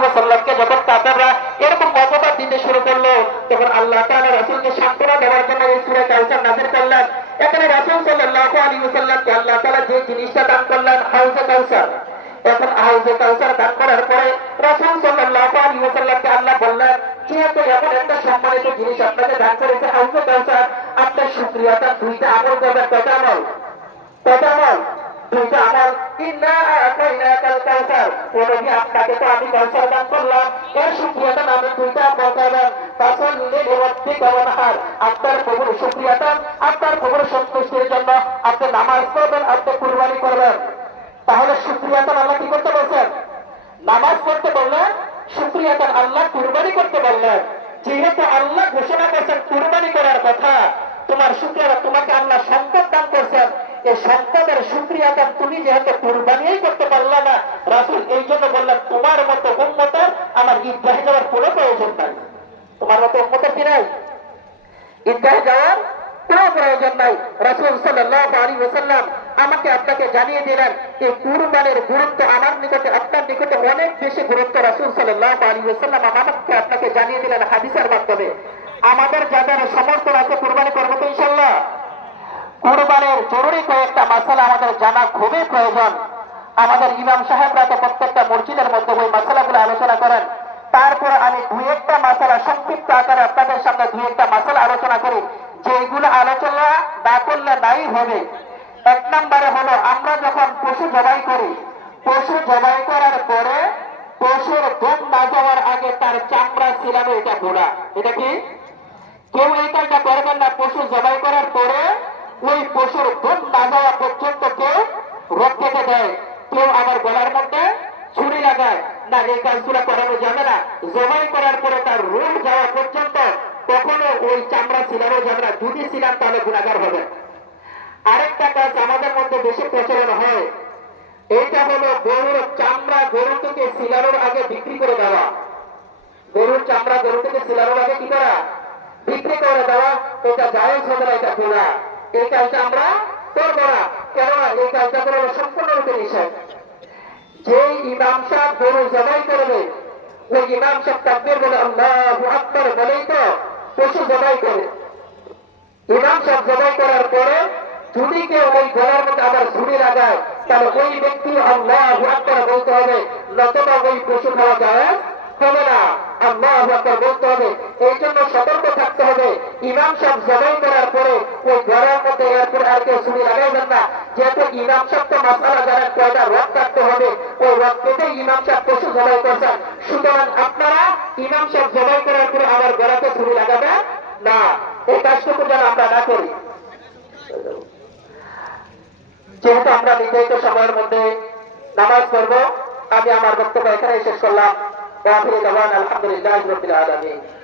ওয়াসাল্লামকে যখন কাফেররা এরকম মর্যাদা দিতে শুরু করল, তখন আল্লাহ তাআলা রাসূলকে সান্ত্বনা দেওয়ার জন্য এই সূরা কাউসার নাযিল করলেন। এখানে রাসূল সাল্লাল্লাহু আলাইহি ওয়াসাল্লামকে আল্লাহ তাআলা যে জিনিসটা দান করলেন, হাউজে কাউসার এখন হাউজে কাউসার দান করার পরে রাসূল সাল্লাল্লাহু আলাইহি ওয়াসাল্লামকে আল্লাহ বললেন, যেহেতু এমন একটা সম্মানিত জিনিস আপনাকে দান করেছে হাউজে কাউসার আপনার শুকরিয়াটা দুইটা আমল করবেন কয়টা আমল আমল করলাম। আপনার সন্তুষ্টির জন্য আপনি নামাজ পড়বেন, আপনি কুরবানি করবেন। তাহলে শুক্রিয়াতান আল্লাহ কি করতে বলছেন? নামাজ পড়তে বললেন শুক্রিয়াতান আল্লাহ কুরবানি করতে বললেন। যেহেতু আল্লাহ ঘোষণা করছেন কুরবানি তুমি কুরবানিই করতে পারলে না। রাসুল এই জন্য বললেন, তোমার মতো উন্মতের আমার ঈদগাহে যাওয়ার কোনো প্রয়োজন নাই। তোমার মতো উন্মতের কি নাই? ঈদগাহে যাওয়ার প্রয়োজন নাই। রাসূল সাল্লাল্লাহু আলাইহি ওয়াসাল্লাম আমাকে আপনাকে জানিয়ে দিলেন, এই কুরবানের গুরুত্ব আমার নিকটে, আপনার নিকটে অনেক বেশি গুরুত্ব রাসূল সাল্লাল্লাহু আলাইহি ওয়াসাল্লাম আমাকে, আপনাকে জানিয়ে দিলেন হাদিসের মাধ্যমে। আমাদের যাদের সমস্ত আছে, কুরবানি করব তো ইনশাআল্লাহ। কুরবানের জরুরি কয়েকটা মাসালা আমাদের জানা খুবই প্রয়োজন। আমাদের ইমাম সাহেবরা তো প্রত্যেকটা মসজিদের মধ্যে ওই মাসালাগুলো আলোচনা করেন। তারপর আমি দুই একটা মাসালা সংক্ষিপ্ত আকারে আপনাদের সামনে দুই একটা মাসালা আলোচনা করি। যেগুলো আলোচনা না করলে নাই হবে। এক নম্বরে হলো, আমরা যখন পশু জবাই করি, পশু জবাই করার পরে পশুর দুধ না যাওয়ার আগে তার চামড়া ছিলানো এটা ঘোড়া এটা কি? কেউ এই কাজটা করবেন না, পশু জবাই করার পরে ওই পশুর দুধ না, এই কাজগুলো করানো যাবে না। জবাই করার পরে তার রোগ যাওয়া পর্যন্ত কখনো ওই চামড়া ছিলানো যাবে না। যদি ছিলাম, তাহলে গুণাগার হবে। আরেকটা কাজ আমাদের মধ্যে বেশি প্রচলন হয়। এইটা হলো গরুর চামড়া গরু থেকে সিলানোর আগে বিক্রি করে দেওয়া। গরুর চামড়া গরু থেকে সিলানোর আগে কি করা? বিক্রি করে দেওয়া। এটা জায়েজ হবে না, এটা গোড়া এই কাজটা আমরা করব না। কেননা এই কাজটা করা হলো সম্পূর্ণরূপে নিষেধ যে ইমাম সাহেব গরু জবাই করবে। ওই ইমাম সাহেব তাকবীর বলে, আল্লাহু আকবার বলেই তো পশু জবাই করে। ইমাম সাহেব জবাই করার পরে যদি কেউ ওই গলার মধ্যে আবার ঝুড়ি লাগায়, তাহলে ওই ব্যক্তি আল্লাহু আকবার বলতে হবে। নতুবা ওই পশু খাওয়া যায়, হবে না। আল্লাহু আকবার বলতে হবে। এই জন্য সতর্ক থাকতে হবে। ইমাম সাহেব জবাই করার পরে ওই গলার মধ্যে এরপর আর কেউ ঝুড়ি লাগাইবেন না। যেহেতু ইমাম সাহেব মাসালা জানেন কয়টা রথ কাটতে হবে? ওই রথ কেটে ইমাম সাহেব পশু জবাই করছেন। সুতরাং আপনারা ইমাম সাহেব জবাই করার পরে আবার গলাতে ঝুড়ি লাগাবেন? না। এই কাজটুকু যেন আমরা না করি। যেহেতু আমরা নির্ধারিত সময়ের মধ্যে নামাজ পড়ব, আমি আমার বক্তব্য এখানে শেষ করলাম। আলহামদুলিল্লাহ রবিল আলমী